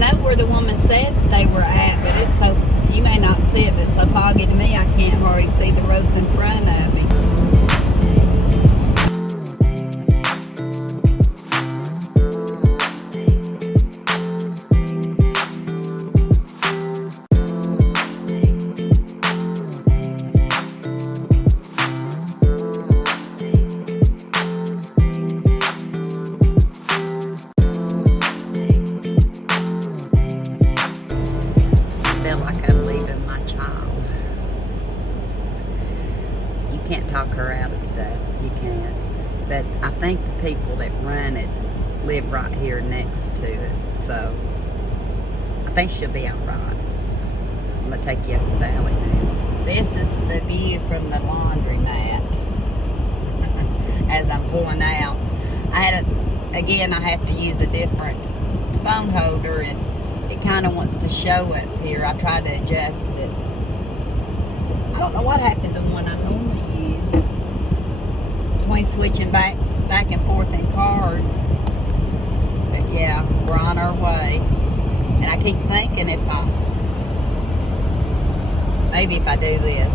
know where the woman said they were at, but it's so, you may not see it, but it's so foggy to me I can't hardly see the roads in front of me. Can't talk her out of stuff. You can't. But I think the people that run it live right here next to it. So I think she'll be all right. I'm going to take you up the valley now. This is the view from the laundromat as I'm pulling out. Again, I have to use a different phone holder, and it kind of wants to show up here. I tried to adjust it. I don't know what happened to one I normally use. Between switching back and forth in cars. But yeah, we're on our way. And I keep thinking maybe if I do this,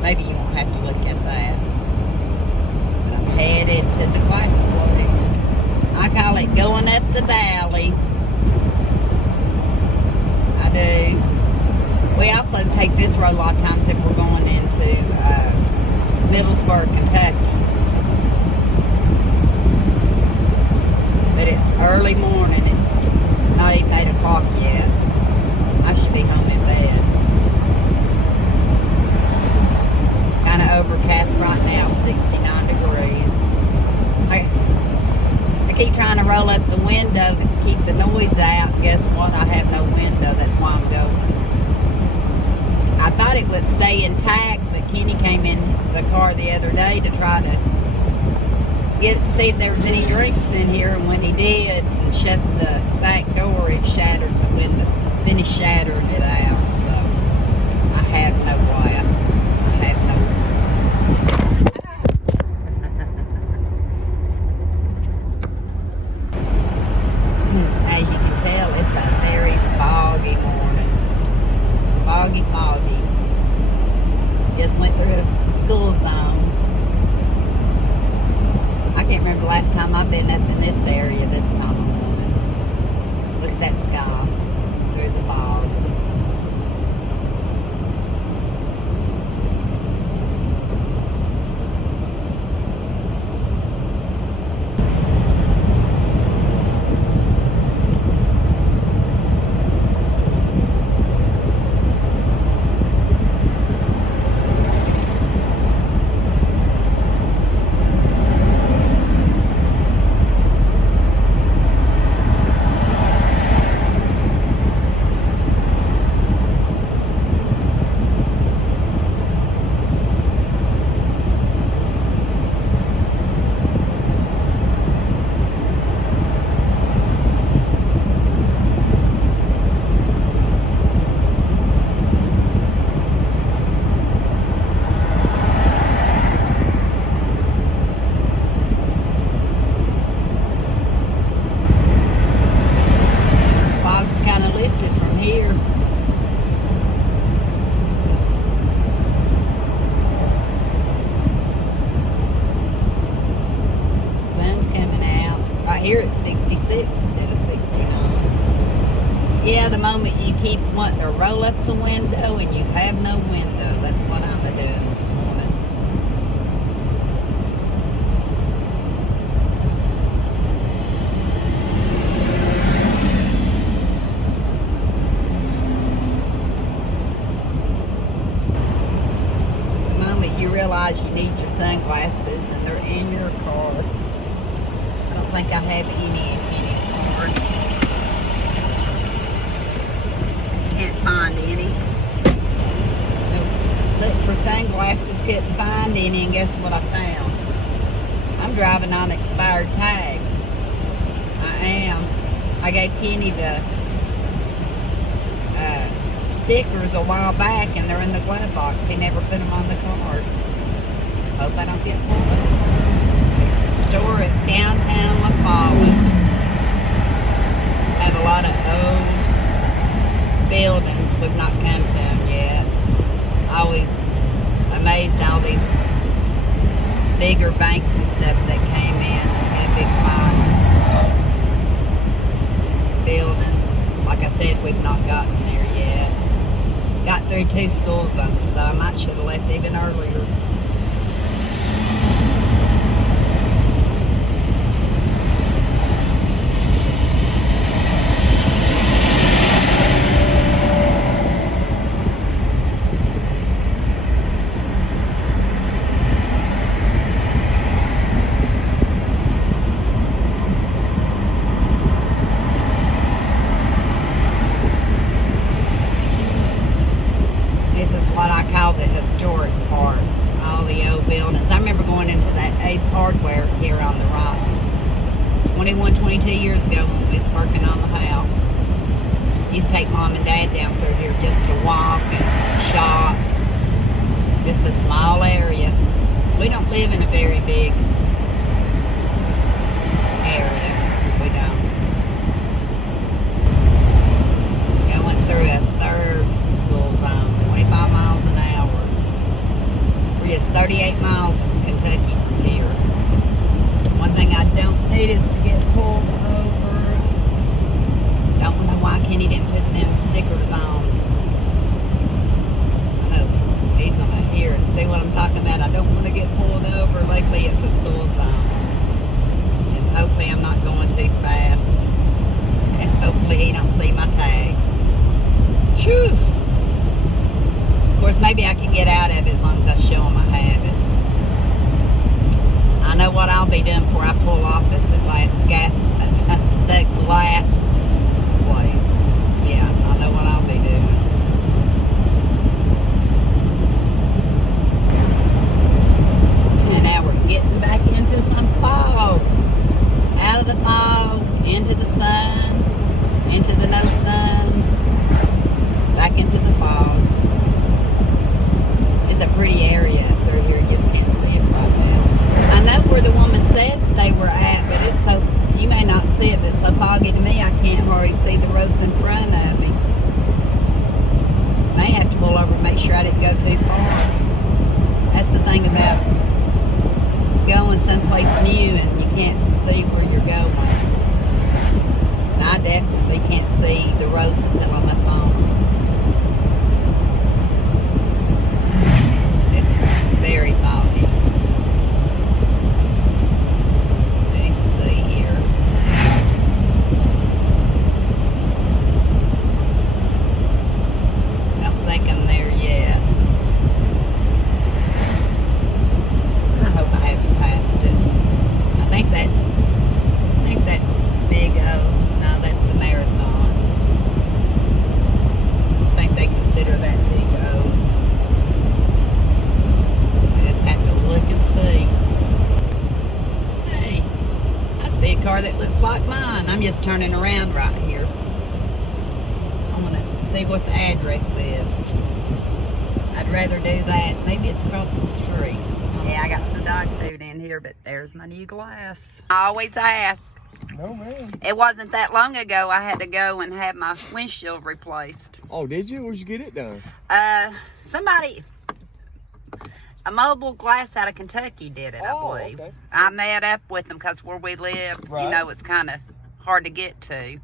maybe you won't have to look at that. But I'm headed to the glass place. I call it going up the valley. I do. We also take this road a lot of times if we're going into Middlesburg, Kentucky. But it's early morning. It's not even 8 o'clock yet. I should be home in bed. Kind of overcast right now, 69 degrees. I keep trying to roll up the window to keep the noise out. Guess what? I have no window. That's why I'm going. I thought it would stay intact, but Kenny came in the car the other day to try to see if there was any drinks in here, and when he did and shut the back door, it shattered the window. Then he shattered it out, so I have no glass. I have no. As you can tell, it's a very foggy morning. Foggy. Just went through a school zone. I can't remember the last time I've been up in this area this time of morning. Look at that sky through the fog. Here it's 66 instead of 69. Yeah, the moment you keep wanting to roll up the window and you have no window, that's what I'm doing this morning. The moment you realize you need your sunglasses and they're in your car. I don't think I have any anymore. Can't find any. Looked for sunglasses, couldn't find any, and guess what I found? I'm driving on expired tags. I am. I gave Kenny the stickers a while back, and they're in the glove box. He never put them on the card. Hope I don't get pulled. Store at downtown Lafollette. Have a lot of old bigger banks and stuff that came in and had big buildings. Like I said, we've not gotten there yet. Got through 2 school zones, though. I might should have left even earlier. What I call the historic part, all the old buildings. I remember going into that Ace Hardware here on the right 21, 22 years ago when we was working on the house. Used to take Mom and Dad down through here just to walk and shop. Just a small area. We don't live in a very big area. We don't. Going through a third school zone. 25 miles an hour. We're just 38 miles from Kentucky from here. One thing I don't need is to get pulled over. Don't know why Kenny didn't put them stickers on. I know he's going to hear and see what I'm talking about. I don't want to get pulled over. Lately it's a school zone. And hopefully I'm not going too fast. And hopefully he don't see my tag. Phew! Of course, maybe I can get out of it as long as I show them I have it. I know what I'll be doing before I pull off at the glass place. Yeah, I know what I'll be doing. And now we're getting back into some fog. Out of the fog, into the sun, into the no sun, back into the fog. It's a pretty area through here. You just can't see it right now. I know where the woman said they were at, but it's so, you may not see it, but it's so foggy to me I can't hardly see the roads in front of me. May have to pull over and make sure I didn't go too far. That's the thing about going someplace new and you can't see where you're going. And I definitely can't see the roads until I'm up on them. Very foggy. Let's see here. Don't think I'm there yet. I hope I haven't passed it. I think that's Big O's. No, that's the Marathon. I think they consider that Big O's. Look and see. Hey, I see a car that looks like mine. I'm just turning around right here. I want to see what the address is. I'd rather do that. Maybe it's across the street. Yeah, I got some dog food in here, but there's my new glass. I always ask. No, man. It wasn't that long ago I had to go and have my windshield replaced. Oh, did you? Where'd you get it done? Somebody... A mobile glass out of Kentucky did it, I believe. Okay. I met up with them because where we live, right. You know, it's kind of hard to get to.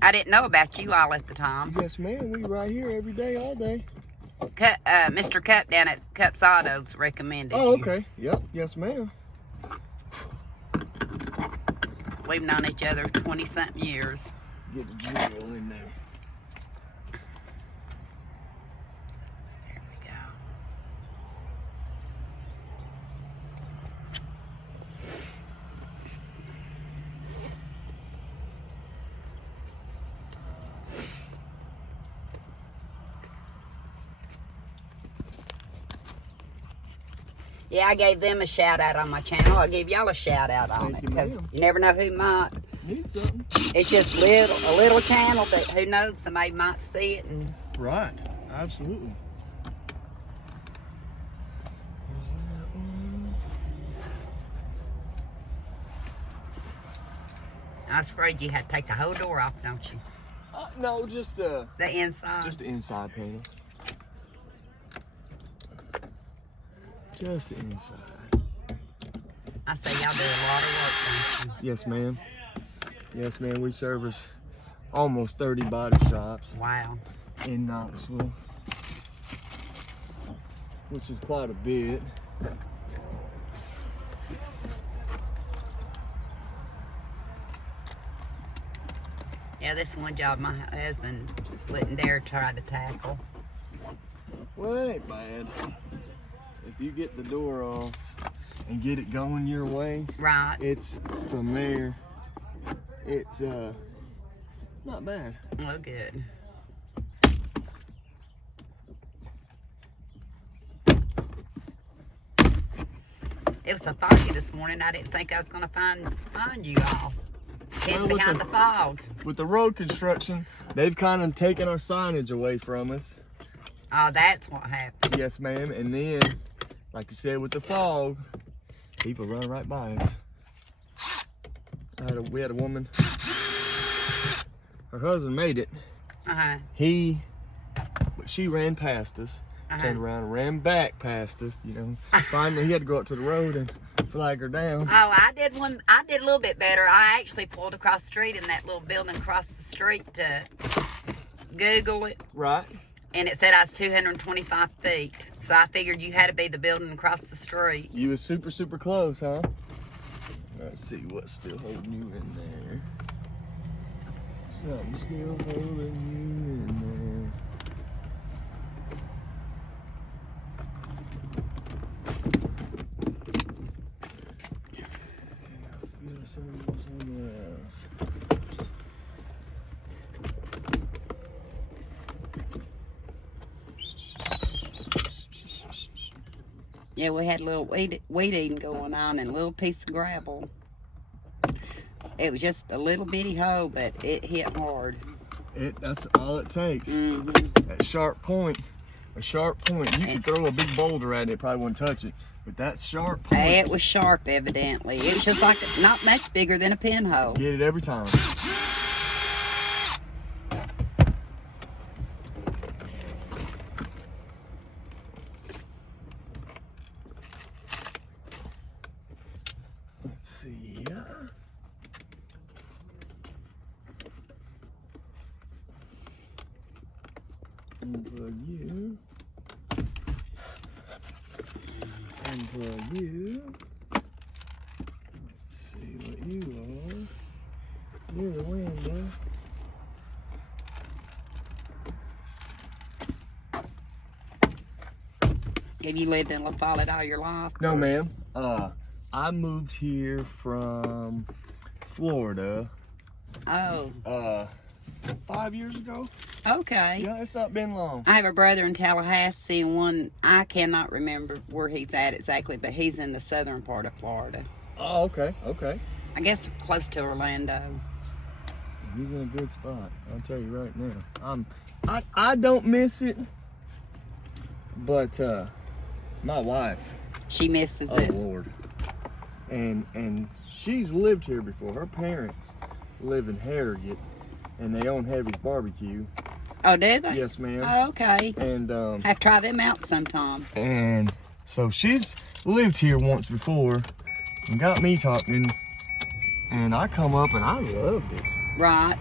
I didn't know about you all at the time. Yes, ma'am. We right here every day, all day. Mr. Cup down at Cup's Autos recommended Oh, you. okay. Yep. Yes, ma'am. We've known each other 20-something years. Get the drill in there. Yeah, I gave them a shout out on my channel. I'll give y'all a shout out on it because you never know who might need something. It's just a little channel that who knows, somebody might see it and right. Absolutely. I was afraid you had to take the whole door off, don't you? No, just the inside. Just the inside panel. Just the inside. I say y'all do a lot of work, don't Yes, ma'am. Yes, ma'am. We service almost 30 body shops you? Wow. in Knoxville, which is quite a bit. Yeah, this one job my husband wouldn't dare try to tackle. Well, it ain't bad. If you get the door off and get it going your way, Right. it's from there. It's not bad. Oh, good. It was so foggy this morning, I didn't think I was going to find you all. Hidden Well, behind the fog. With the road construction, they've kind of taken our signage away from us. Oh, that's what happened. Yes, ma'am. And then, like you said, with the fog, people run right by us. We had a woman. Her husband made it. She ran past us, turned around and ran back past us. You know, finally he had to go up to the road and flag her down. Oh, I did a little bit better. I actually pulled across the street in that little building across the street to Google it. Right. And it said I was 225 feet. So I figured you had to be the building across the street. You was super, super close, huh? Let's see what's still holding you in there. Something's still holding you in there. I feel somewhere else. Yeah, we had a little weed eating going on and a little piece of gravel. It was just a little bitty hole, but it hit hard. That's all it takes. Mm-hmm. That sharp point, you can throw a big boulder at it, it probably wouldn't touch it. But that sharp point. It was sharp, evidently. It was just like not much bigger than a pinhole. Get it every time. Let's see. Unplug you. Unplug you. Let's see what you are. You're the window. Have you lived in Lafollette all your life? No, ma'am. I moved here from Florida. Oh. 5 years ago. Okay. Yeah, it's not been long. I have a brother in Tallahassee, and one, I cannot remember where he's at exactly, but he's in the southern part of Florida. Oh, okay, okay. I guess close to Orlando. He's in a good spot. I'll tell you right now. I don't miss it, but my wife. She misses it. Oh Lord. And she's lived here before. Her parents live in Harrogate, and they own Heavy's Barbecue. Oh, did they? Yes, ma'am. Oh, okay. And have to try them out sometime. And so she's lived here once before and got me talking, and I come up and I loved it. Right.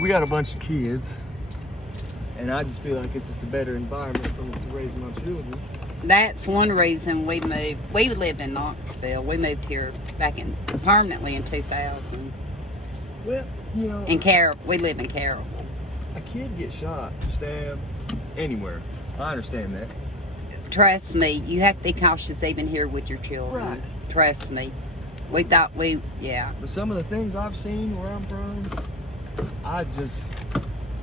We got a bunch of kids, and I just feel like it's just a better environment for me to raise my children. That's one reason we moved. We lived in Knoxville. We moved here permanently in 2000. Well, you know, We live in Carroll. a kid gets shot, stabbed, anywhere. I understand that. Trust me, you have to be cautious even here with your children. Right. Trust me. But some of the things I've seen where I'm from, I just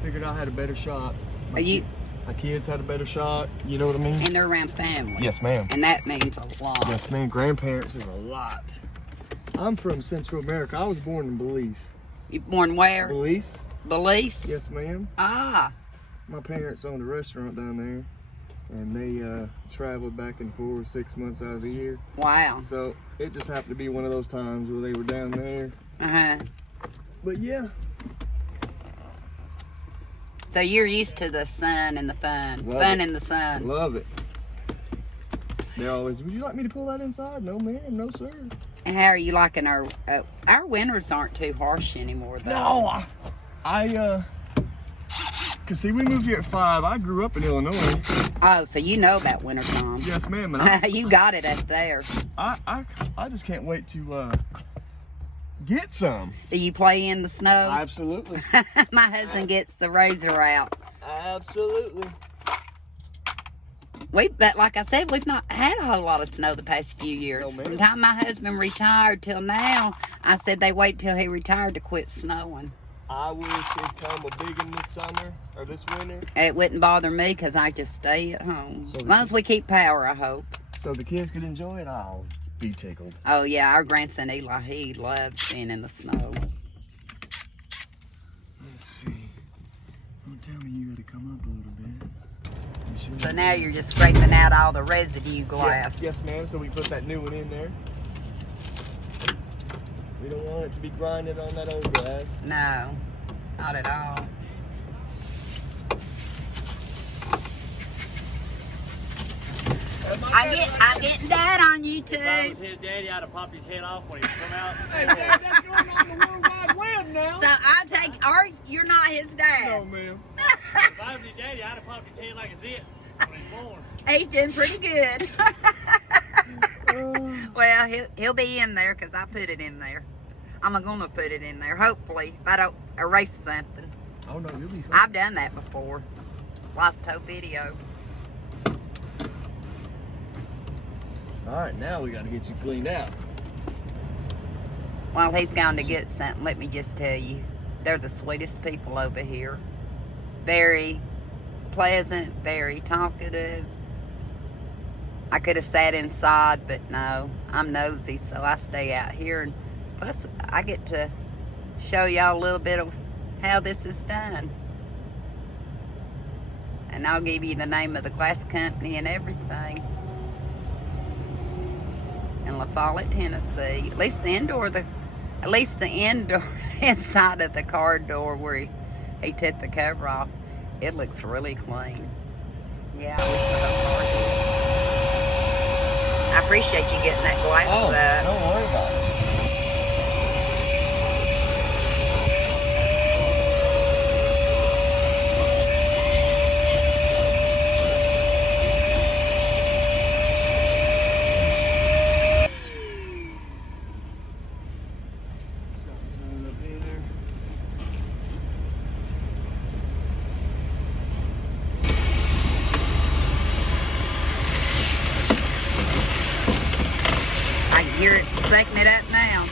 figured I had a better shot. My kids had a better shot, you know what I mean? And they're around family. Yes, ma'am. And that means a lot. Yes, ma'am. Grandparents is a lot. I'm from Central America. I was born in Belize. You born where? Belize. Belize? Yes, ma'am. Ah. My parents owned a restaurant down there, and they traveled back and forth 6 months out of the year. Wow. So it just happened to be one of those times where they were down there. Uh-huh. But yeah. So you're used to the sun and the fun. Love Fun it. in the sun. Love it. They're always, would you like me to pull that inside? No, ma'am. No, sir. And how are you liking our winters aren't too harsh anymore, though. No, cause see, we moved here at 5. I grew up in Illinois. Oh, so you know about winter time. Yes, ma'am. And You got it up there. I just can't wait to get some. Do you play in the snow? Absolutely. My husband gets the razor out. Absolutely. But like I said, we've not had a whole lot of snow the past few years. No, ma'am. From the time my husband retired till now, I said they wait till he retired to quit snowing. I wish it'd come a big one this summer or this winter. It wouldn't bother me because I just stay at home. So As long as we keep power, I hope. So the kids could enjoy it, I'll be tickled. Oh, yeah, our grandson Eli, he loves being in the snow. Let's see. Don't tell me you gotta come up a little bit. So now you're just scraping out all the residue glass. Yes, ma'am. So we put that new one in there. We don't want it to be grinded on that old glass. No, not at all. I'm getting that on YouTube. If I was his daddy, I'd have popped his head off when he come out. Hey, man, that's going on the World Wide Web now. So I'm taking, or you're not his dad. No, ma'am. If I was his daddy, I'd have popped his head like a zit when he's born. He's doing pretty good. Well, he'll be in there because I put it in there. I'm going to put it in there, hopefully, if I don't erase something. Oh, no, you'll be fine. I've done that before. Lost whole video. All right, now we got to get you cleaned out. While he's gone to get something, let me just tell you, they're the sweetest people over here. Very pleasant, very talkative. I could have sat inside, but no, I'm nosy, so I stay out here. And plus, I get to show y'all a little bit of how this is done. And I'll give you the name of the glass company and everything. In Lafollette, Tennessee. At least the indoor inside of the car door where he took the cover off, it looks really clean. Yeah, I wish the whole car did. I appreciate you getting that glass up. Don't worry about it. Something's up in there. I can hear it sucking it up now.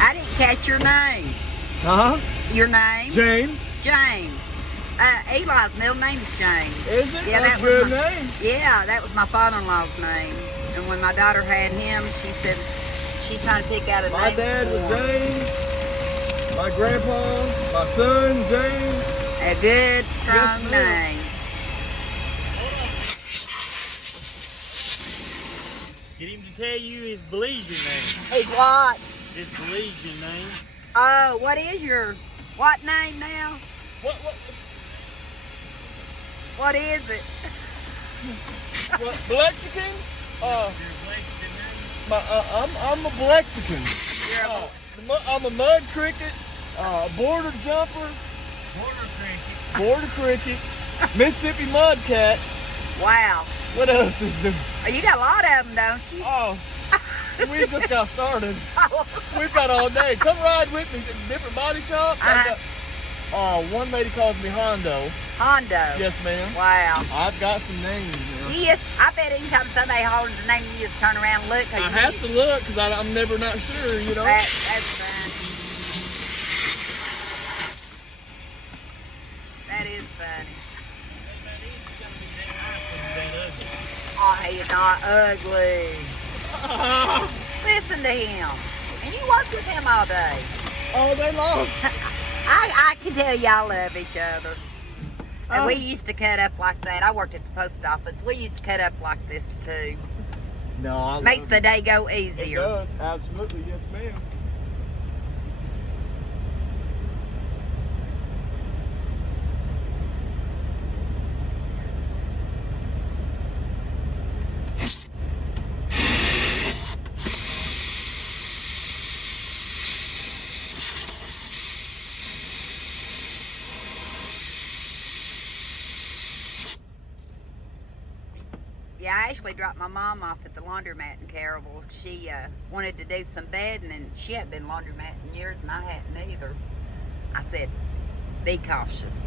I didn't catch your name. Huh? Your name? James? James. Eli's middle name's James. Is it? Yeah, That's that a was good name. Yeah, that was my father-in-law's name. And when my daughter had him, she said she's trying to pick out a My name. dad for was him. James. My grandpa, my son, James. A good, strong Yes, ma'am. name. Get him to tell you his Belizean name. Hey, what? His Belizean name. Oh, what is yours? What name now? What? What is it? What? Blexican? Your Belizean name? I'm a Blexican. You're I'm a mud cricket, border jumper, border cricket, Mississippi mudcat. Wow. What else is there? Oh, you got a lot of them, don't you? Oh, we just got started. We've got all day. Come ride with me to different body shops. One lady calls me Hondo. Hondo. Yes, ma'am. Wow. I've got some names now. Yes, I bet anytime somebody hollers the name, you just turn around and look. 'Cause I you have to look because I'm never not sure, you know. That's fun. That is funny. Oh, he's not ugly. Listen to him. And you work with him all day. All day long. I can tell y'all love each other. And we used to cut up like that. I worked at the post office. We used to cut up like this too. No, I Makes love the it. day go It easier. does, absolutely, yes, ma'am. Yeah, I actually dropped my mom off at the laundromat in Carrollville. She wanted to do some bedding, and she hadn't been laundromat in years, and I hadn't either. I said, be cautious.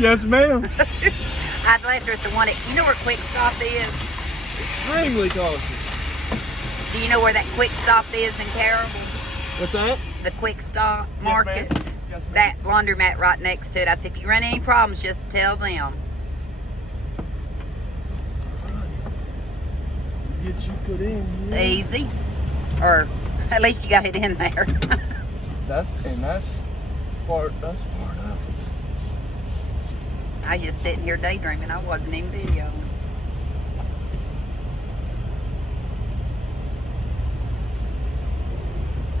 Yes, ma'am. I'd left her at the one at, you know where Quick Stop is? Extremely cautious. Do you know where that Quick Stop is in Carrollville? What's that? The Quick Stop Yes, Market. ma'am. Yes, ma'am. That laundromat right next to it. I said, if you run any problems, just tell them. Get you put in here. Easy. Or at least you got it in there. That's part of it. I was just sitting here daydreaming. I wasn't even videoing.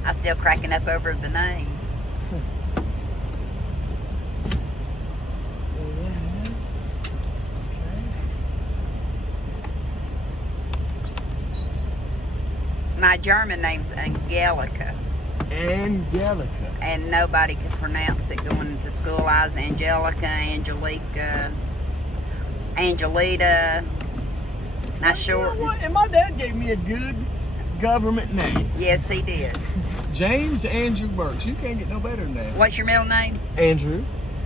I still cracking up over the names. There that is. My German name's Angelica, Okay. Angelica. and nobody could pronounce it going to school. I was Angelica, Angelica, Angelita. Not You know sure. what? And my dad gave me a good government name. Yes, he did. James Andrew Burks. You can't get no better than that. What's your middle name? Andrew.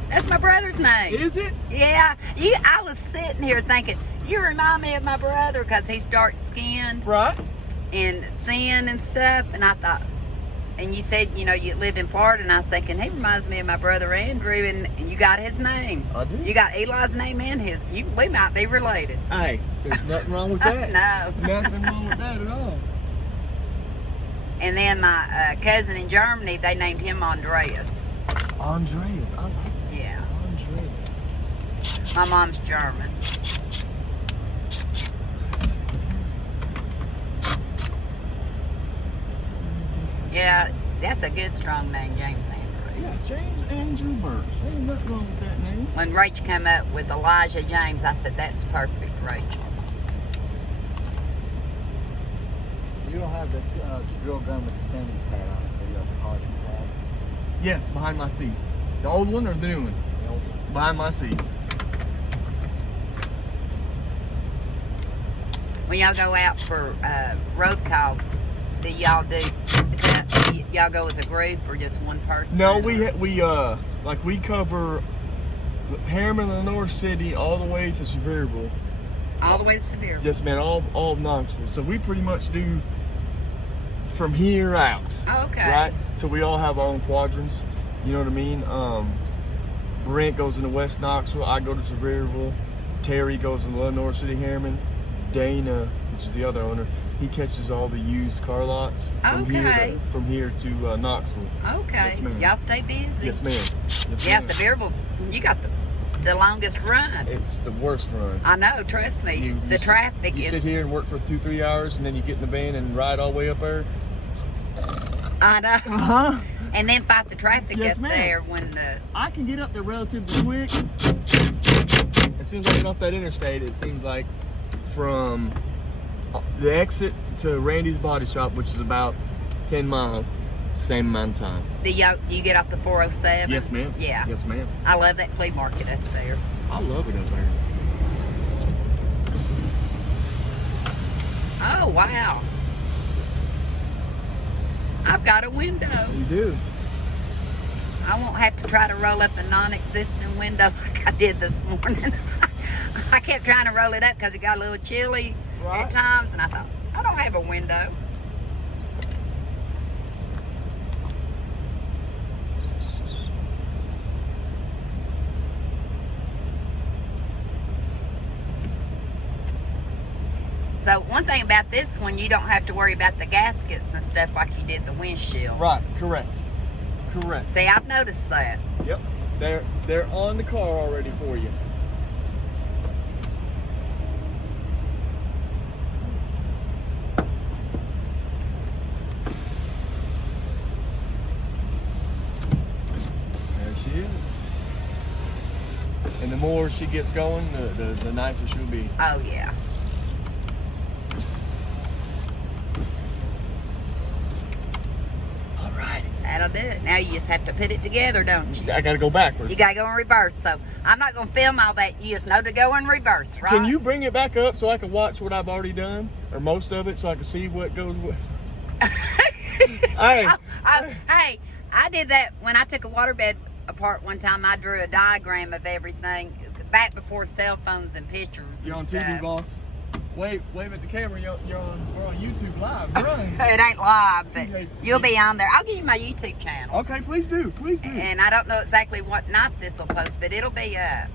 That's my brother's name. Is it? Yeah. I was sitting here thinking, you remind me of my brother because he's dark skinned Right. and thin and stuff. And I thought, and you said, you know, you live in Florida, and I was thinking, he reminds me of my brother Andrew, and you got his name. I do. You got Eli's name and his. We might be related. Hey, there's nothing wrong with that. No. Nothing wrong with that at all. And then my cousin in Germany, they named him Andreas. Andreas. I like that. Yeah. Andreas. My mom's German. Yeah, that's a good strong name, James Andrew. Yeah, James Andrew Burks. Ain't nothing wrong with that name. When Rachel came up with Elijah James, I said, that's perfect, Rachel. You don't have the drill gun with the sanding pad on it, do you have the polishing pad? Yes, behind my seat. The old one or the new one? The old one. Behind my seat. When y'all go out for road calls, do y'all y'all go as a group or just one person? No, we cover Harriman, Lenore City, all the way to Sevierville. all the way to Severe. Yes, man, all of Knoxville. So we pretty much do from here out. Oh, okay. Right? So we all have our own quadrants. You know what I mean? Brent goes into West Knoxville. I go to Sevierville. Terry goes into Lenore City, Harriman. Dana, which is the other owner, he catches all the used car lots from Okay. here to Knoxville. Okay. Yes, ma'am. Y'all stay busy. Yes, ma'am. Yes, Yeah, ma'am. Sevierville's, you got the longest run. It's the worst run. I know, trust me. The traffic You sit is, here and work for 2-3 hours, and then you get in the van and ride all the way up there. I know. Uh-huh. And then fight the traffic Yes, up ma'am. there when the, I can get up there relatively quick. As soon as I get off that interstate, it seems like from the exit to Randy's Body Shop, which is about 10 miles, same amount of time. do you get off the 407? Yes, ma'am. Yeah. Yes, ma'am. I love that flea market up there. I love it up there. Oh, wow. I've got a window. You do. I won't have to try to roll up a non-existent window like I did this morning. I kept trying to roll it up because it got a little chilly Right. at times, and I thought, I don't have a window. So one thing about this one, you don't have to worry about the gaskets and stuff like you did the windshield. Right. Correct. Correct. See, I've noticed that. Yep. They're on the car already for you. There she is. And the more she gets going, the nicer she'll be. Oh, yeah. All right. That'll do it. Now you just have to put it together, don't you? I gotta go backwards. You gotta go in reverse. So I'm not gonna film all that. You just know to go in reverse, right? Can you bring it back up so I can watch what I've already done? Or most of it, so I can see what goes with. Hey. Hey, I did that when I took a waterbed apart one time. I drew a diagram of everything back before cell phones and pictures. You're on and TV, stuff. boss. Wave at the camera. We're on YouTube live. Run. It ain't live, but He hates you'll me. be on there. I'll give you my YouTube channel. Okay, please do. Please do. And I don't know exactly what night this will post, but it'll be up.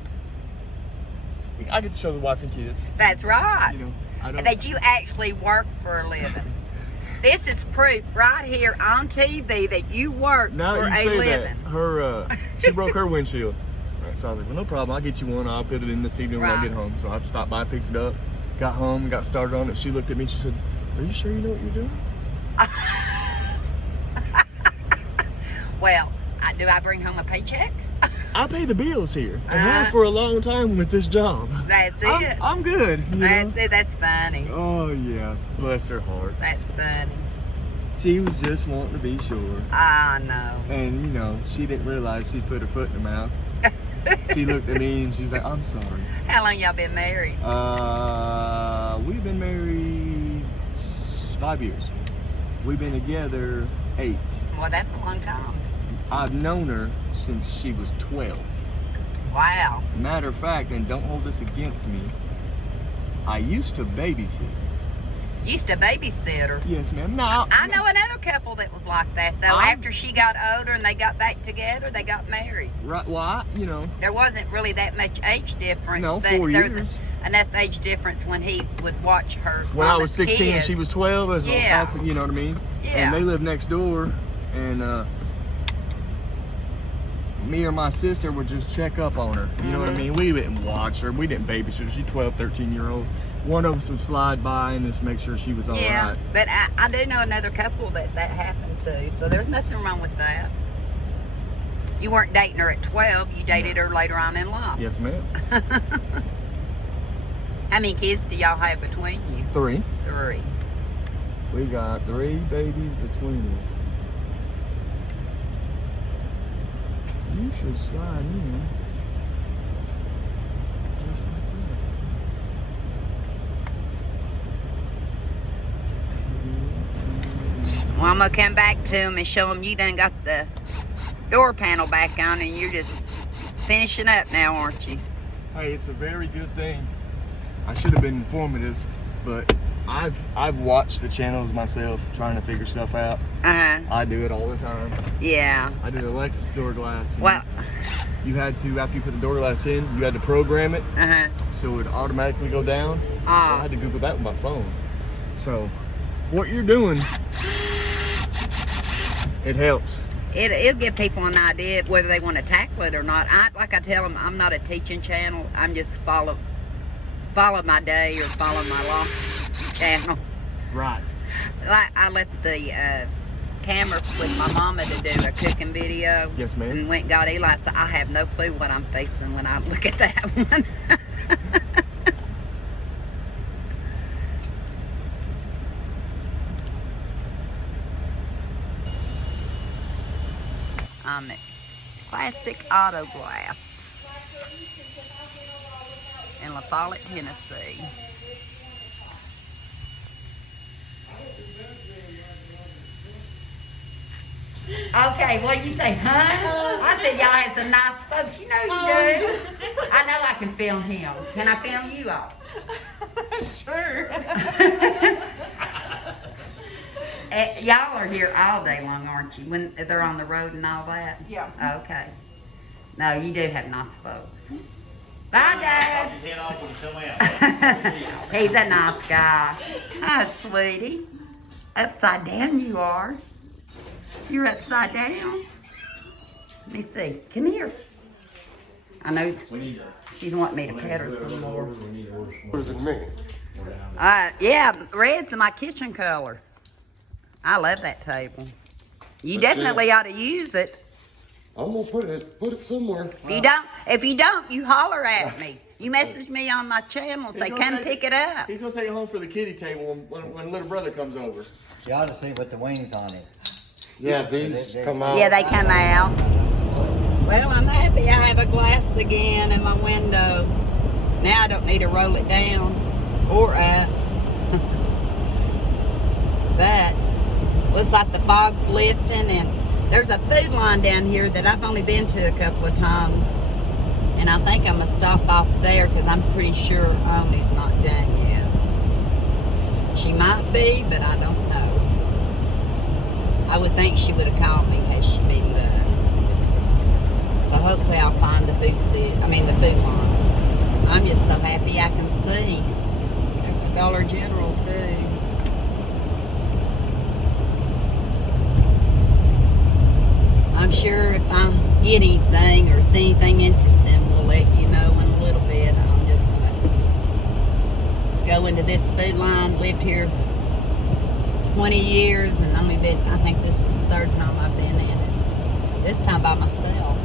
I get to show the wife and kids. That's right. You know, I don't. That you actually work for a living. This is proof right here on TV that you work Now for you a say living. that, her she broke her windshield. Right, so I was like, well, no problem. I'll get you one. I'll put it in this evening when I Right. get home. So I stopped by, picked it up, got home, got started on it. She looked at me. She said, "Are you sure you know what you're doing?" Well, do I bring home a paycheck? I pay the bills here and Uh-huh. have for a long time with this job. That's it. I'm good. You know? That's it. That's funny. Oh yeah, bless her heart. That's funny. She was just wanting to be sure. I know. And you know, she didn't realize she put her foot in her mouth. She looked at me and she's like, "I'm sorry." How long y'all been married? We've been married 5 years. We've been together 8. Well, that's a long time. I've known her since she was 12. Wow. Matter of fact, and don't hold this against me, I used to babysit. Used to babysit her. Yes, ma'am. Now I know another couple that was like that, though. I'm- After she got older and they got back together, they got married. Right. Well, you know. There wasn't really that much age difference. No, but 4 there was years. enough age difference when he would watch her. When I was mama's 16 and kids. she was 12, it was Yeah. you know what I mean? Yeah. And they lived next door, and me or my sister would just check up on her. You know what I Mhm. mean? We didn't watch her. We didn't babysit her. She's 12, 13-year-old. One of us would slide by and just make sure she was all Yeah, right. but I do know another couple that happened to, so there's nothing wrong with that. You weren't dating her at 12, you dated her later on in life. Yes, ma'am. How many kids do y'all have between you? 3. 3. We got 3 babies between us. You should slide in. Just like that. Well, I'm gonna come back to him and show him you done got the door panel back on and you're just finishing up now, aren't you? Hey, it's a very good thing. I should have been informative, but I've watched the channels myself trying to figure stuff out. Uh-huh. I do it all the time. Yeah. I did Alexis door glass. and Well, you had to, after you put the door glass in, you had to program it uh-huh. so it would automatically go down. So I Oh. had to Google that with my phone. So what you're doing, it helps. It'll give people an idea of whether they want to tackle it or not. Like I tell them, I'm not a teaching channel. I'm just follow my day or follow my law channel. Right. Like I left the camera with my mama to do a cooking video. Yes, ma'am. And went and got Eli. So I have no clue what I'm facing when I look at that one. I'm at Classic Auto Glass in Lafollette, Tennessee. Okay, what'd you say, huh? I said y'all had some nice folks. You know you do. I know I can film him. Can I film you all? Sure. Y'all are here all day long, aren't you? When they're on the road and all that? Yeah. Okay. No, you do have nice folks. Bye, Dad. His head off when he come out. He's a nice guy. Hi, sweetie. Upside down you are. You're upside down. Let me see. Come here. I know We need to. she's wanting me to pet her some more. We need to order some Better than me. Yeah, red's my kitchen color. I love that table. You definitely ought to use it. I'm gonna put it somewhere. If you don't, you holler at me. You message me on my channel, say, come pick it up. He's gonna take it home for the kitty table when little brother comes over. You ought to see with the wings on it. Yeah, these come out. Yeah, they come out. Well, I'm happy I have a glass again in my window. Now I don't need to roll it down or up. But looks like the fog's lifting, and there's a food line down here that I've only been to a couple of times. And I think I'm going to stop off there because I'm pretty sure Omi's not done yet. She might be, but I don't know. I would think she would have called me had she been done. So hopefully I'll find the food line. I'm just so happy I can see. There's a Dollar General too. I'm sure if I get anything or see anything interesting, we'll let you know in a little bit. I'm just gonna go into this food line. Lived here 20 years and only been, I think this is the third time I've been in it. This time by myself.